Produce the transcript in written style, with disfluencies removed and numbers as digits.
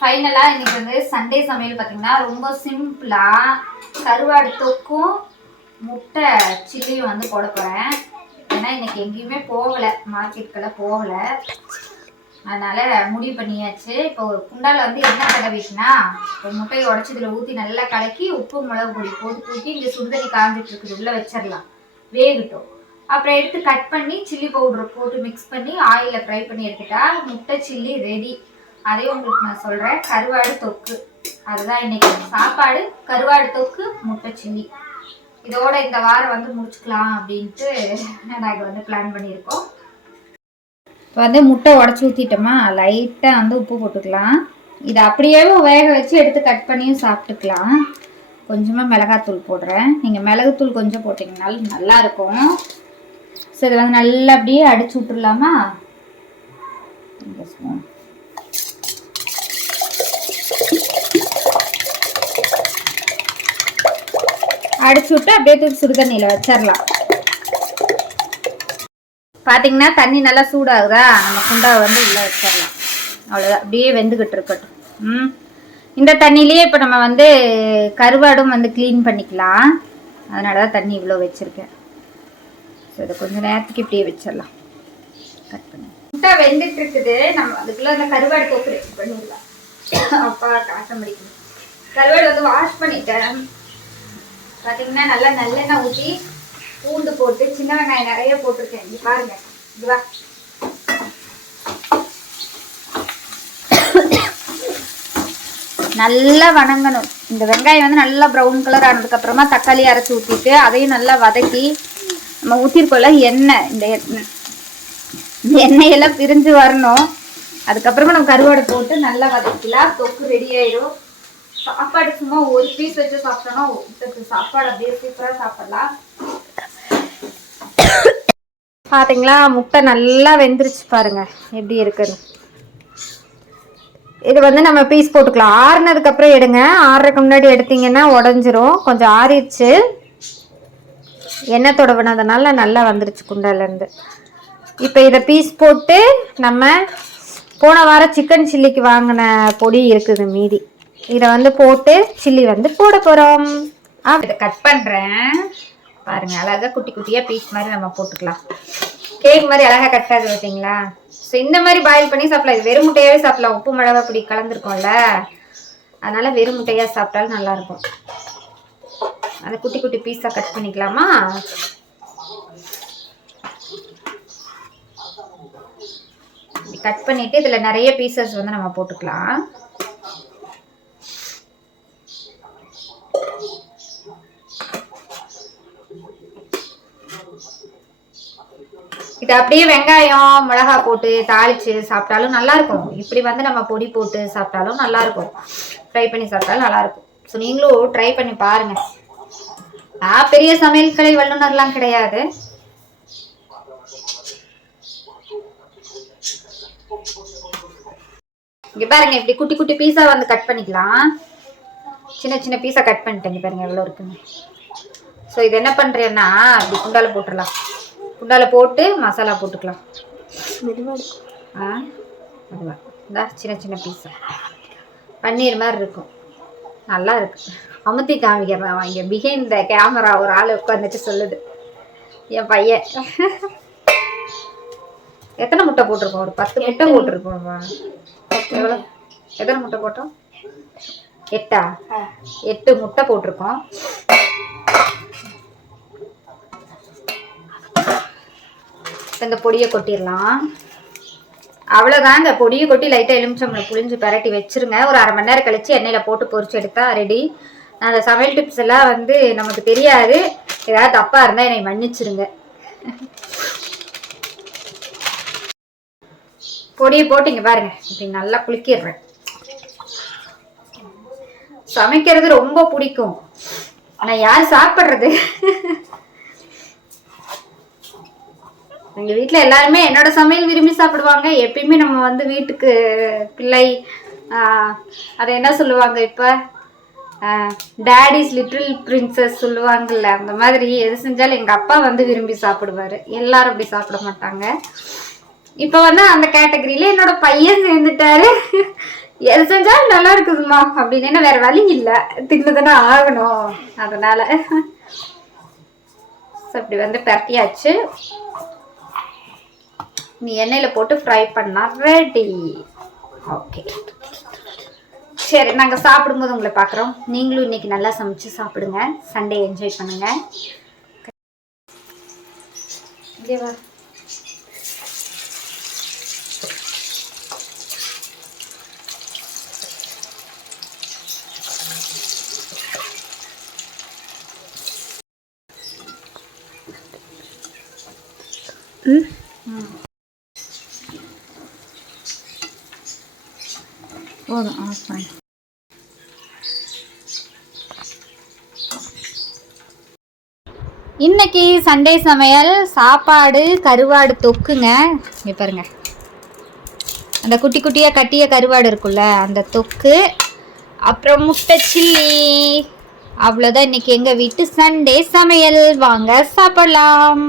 ஃபைனலாக இன்றைக்கி வந்து சண்டே சமையல் பார்த்திங்கன்னா ரொம்ப சிம்பிளாக கருவாடு தொக்கும் முட்டை சில்லியும் வந்து போட போகிறேன். ஏன்னா இன்றைக்கி எங்கேயுமே போகலை, மார்க்கெட்டுக்கெல்லாம் போகலை, அதனால் முடிவு பண்ணியாச்சு. இப்போ ஒரு குண்டாவில் வந்து எண்ணெய் தடவிட்டுனா ஒரு முட்டையை உடச்சி இதில் ஊற்றி நல்லா கலக்கி உப்பு மிளகு பொடி போட்டு தூக்கி இங்கே சுடுதண்ணி காஞ்சிட்டு இருக்குது உள்ளே வச்சிடலாம், வேகட்டும். அப்புறம் எடுத்து கட் பண்ணி சில்லி பவுடர் போட்டு மிக்ஸ் பண்ணி ஆயிலில் ஃப்ரை பண்ணி எடுத்துட்டா முட்டை சில்லி ரெடி. அதையும் உங்களுக்கு நான் சொல்கிறேன். கருவாடு தொக்கு அதுதான் இன்றைக்கி சாப்பாடு. கருவாடு தொக்கு முட்டை சில்லி இதோட இந்த வாரம் வந்து முடிச்சுக்கலாம் அப்படின்ட்டு நாங்கள் வந்து பிளான் பண்ணியிருக்கோம். இப்போ வந்து முட்டை உடச்சி ஊற்றிட்டோமா, லைட்டாக வந்து உப்பு போட்டுக்கலாம். இதை அப்படியே வேக வச்சு எடுத்து கட் பண்ணியும் சாப்பிட்டுக்கலாம். கொஞ்சமாக மிளகாத்தூள் போடுறேன். நீங்கள் மிளகுத்தூள் கொஞ்சம் போட்டிங்கனாலும் நல்லாயிருக்கும். ஸோ இதை வந்து நல்லா அப்படியே அடிச்சு விட்டுடலாமா. அடிச்சு விட்டு அப்படியே தூக்கி சுடுதண்ணியில் வச்சிடலாம். பார்த்தீங்கன்னா தண்ணி நல்லா சூடாகுதா, நம்ம குண்டாவை வந்து உள்ளே வச்சிடலாம். அவ்வளோதான், அப்படியே வெந்துக்கிட்டு இருக்கட்டும். இந்த தண்ணியிலேயே இப்போ நம்ம வந்து கருவாடும் வந்து க்ளீன் பண்ணிக்கலாம். அதனால தான் தண்ணி இவ்வளோ வச்சுருக்கேன். ஸோ இதை கொஞ்சம் நேரத்துக்கு இப்படியே வச்சிடலாம். கட் பண்ணி முட்டை வெந்துட்டு இருக்குது. நம்ம அதுக்குள்ளே அந்த கருவாடு தொக்கு ரெடி பண்ணிடலாம். அப்பா காசம் பிடிக்கணும். கருவாடு வந்து வாஷ் பண்ணிட்டேன். பார்த்தீங்கன்னா நல்லா நல்லெண்ணெய் ஊற்றி பூண்டு போட்டு சின்ன வெங்காயம் நிறைய போட்டிருக்கேன். இங்கே பாருங்க, இதுவா நல்லா வணங்கணும். இந்த வெங்காயம் வந்து நல்லா ப்ரௌன் கலர் ஆனதுக்கப்புறமா தக்காளி அரைச்சி ஊற்றிட்டு அதையும் நல்லா வதக்கி நம்ம ஊற்றிருக்கோம்ல எண்ணெய், இந்த எண்ணெயெல்லாம் பிரிஞ்சு வரணும். அதுக்கப்புறமா நம்ம கருவாடை போட்டு நல்லா வதக்கலாம். தொக்கு ரெடி ஆயிடும். சாப்பாடு சும்மா ஒரு பீஸ் வச்சு சாப்பிட்டோம்னா சாப்பாடு அப்படியே சூப்பராக சாப்பிடலாம். பார்த்தீங்களா, முட்டை நல்லா வெந்துருச்சு பாருங்க எப்படி இருக்குன்னு. இது வந்து நம்ம பீஸ் போட்டுக்கலாம். ஆறுனதுக்கப்புறம் எடுங்க. ஆறுறதுக்கு முன்னாடி எடுத்தீங்கன்னா உடஞ்சிரும். கொஞ்சம் ஆறிடுச்சு, எண்ணெய் தொடவினதுனால நல்லா வந்துருச்சு குண்டாலேருந்து. இப்போ இதை பீஸ் போட்டு நம்ம போன வாரம் சிக்கன் சில்லிக்கு வாங்கின பொடி இருக்குது மீதி, இதை வந்து போட்டு சில்லி வந்து போட போகிறோம். இதை கட் பண்ணுறேன் பாருங்க. அழகாக குட்டி குட்டியாக பீஸ் மாதிரி நம்ம போட்டுக்கலாம். கேக் மாதிரி அழகாக கட் ஆகுது பார்த்தீங்களா. ஸோ இந்த மாதிரி பாயில் பண்ணி சாப்பிடலாம். இது வெறும் முட்டையாகவே சாப்பிடலாம். உப்பு மிளகா அப்படி கலந்துருக்கோம்ல, அதனால் வெறும் முட்டையாக சாப்பிட்டாலும் நல்லாயிருக்கும். அதை குட்டி குட்டி பீஸாக கட் பண்ணிக்கலாமா. கட் பண்ணிவிட்டு இதில் நிறைய பீசஸ் வந்து நம்ம போட்டுக்கலாம். இது அப்படியே வெங்காயம் மிளகா போட்டு தாளித்து சாப்பிட்டாலும் நல்லாயிருக்கும். இப்படி வந்து நம்ம பொடி போட்டு சாப்பிட்டாலும் நல்லாயிருக்கும். ஃப்ரை பண்ணி சாப்பிட்டாலும் நல்லாயிருக்கும். ஸோ நீங்களும் ட்ரை பண்ணி பாருங்கள். பெரிய சமையல் கலை வல்லுநர்லாம் கிடையாது. இங்கே பாருங்க, இப்படி குட்டி குட்டி பீஸா வந்து கட் பண்ணிக்கலாம். சின்ன சின்ன பீஸா கட் பண்ணிட்டேங்க பாருங்க எவ்வளோ இருக்குங்க. ஸோ இது என்ன பண்ணுறேன்னா அப்படி குண்டால போட்டுடலாம். குண்டால போட்டு மசாலா போட்டுக்கலாம். அதுவா இந்த சின்ன சின்ன பீஸா பன்னீர் மாதிரி இருக்கும், நல்லா இருக்கு. அமுத்தி காமிக்கிறேன். இங்கே பிஹைண்ட் த கேமரா ஒரு ஆள் உட்காந்துட்டு சொல்லுது என் பையன். எத்தனை முட்டை போட்டிருக்கோம்? ஒரு 10 முட்டை போட்டிருக்கோம். எவ்வளோ, எத்தனை முட்டை போட்டோம்? 8 முட்டை போட்டிருக்கோம். இந்த பொடியை கொட்டிடலாம். அவ்வளோதாங்க, பொடியை கொட்டி லைட்டாக எலுமிச்சம்பழம் புளிஞ்சு பரட்டி வச்சுருங்க. ஒரு அரை மணி நேரம் கழிச்சு எண்ணெயில் போட்டு பொரிச்சு எடுத்தா ரெடி. அந்த சமையல் டிப்ஸ் எல்லாம் வந்து நமக்கு தெரியாது. ஏதாவது தப்பாக இருந்தால் என்னை மன்னிச்சிருங்க. பொடியை போட்டிங்க பாருங்க, இப்படி நல்லா குளிக்கிடுறேன். சமைக்கிறது ரொம்ப பிடிக்கும், ஆனால் யார் சாப்பிட்றது? எங்கள் வீட்டில் எல்லாருமே என்னோட சமையல் விரும்பி சாப்பிடுவாங்க. எப்பயுமே நம்ம வந்து வீட்டுக்கு பிள்ளை அதை என்ன சொல்லுவாங்க இப்போ, டேடிஸ் லிட்டில் பிரின்சஸ் சொல்லுவாங்கல்ல, அந்த மாதிரி எது செஞ்சாலும் எங்கள் அப்பா வந்து விரும்பி சாப்பிடுவார். எல்லாரும் அப்படி சாப்பிட மாட்டாங்க. இப்ப வந்து அந்த கேட்டகரியில என்னோட பையன் சேர்ந்துட்டாரு. எது செஞ்சாலும் நல்லா இருக்குதுமா அப்படின்னு, வேற வழி இல்லை, தின்னுதானே ஆகணும். அதனால இப்படி வந்து பரட்டியாச்சு. நீ எண்ணெயில போட்டு ஃப்ரை பண்ணா ரெடி. ஓகே, சரி, நாங்க சாப்பிடும்போது உங்களை பாக்குறோம். நீங்களும் இன்னைக்கு நல்லா சமைச்சு சாப்பிடுங்க, சண்டே என்ஜாய் பண்ணுங்க. போதும், ஆஃப் பண்ணு. இன்னைக்கு சண்டே சமையல் சாப்பாடு கருவாடு தொக்குங்க. இங்கே பாருங்க, அந்த குட்டி குட்டியாக கட்டிய கருவாடு இருக்குல்ல, அந்த தொக்கு, அப்புறம் முட்டை சில்லி. அவ்வளோதான் இன்னைக்கு எங்கள் வீட்டு சண்டே சமையல். வாங்க சாப்பிடலாம்.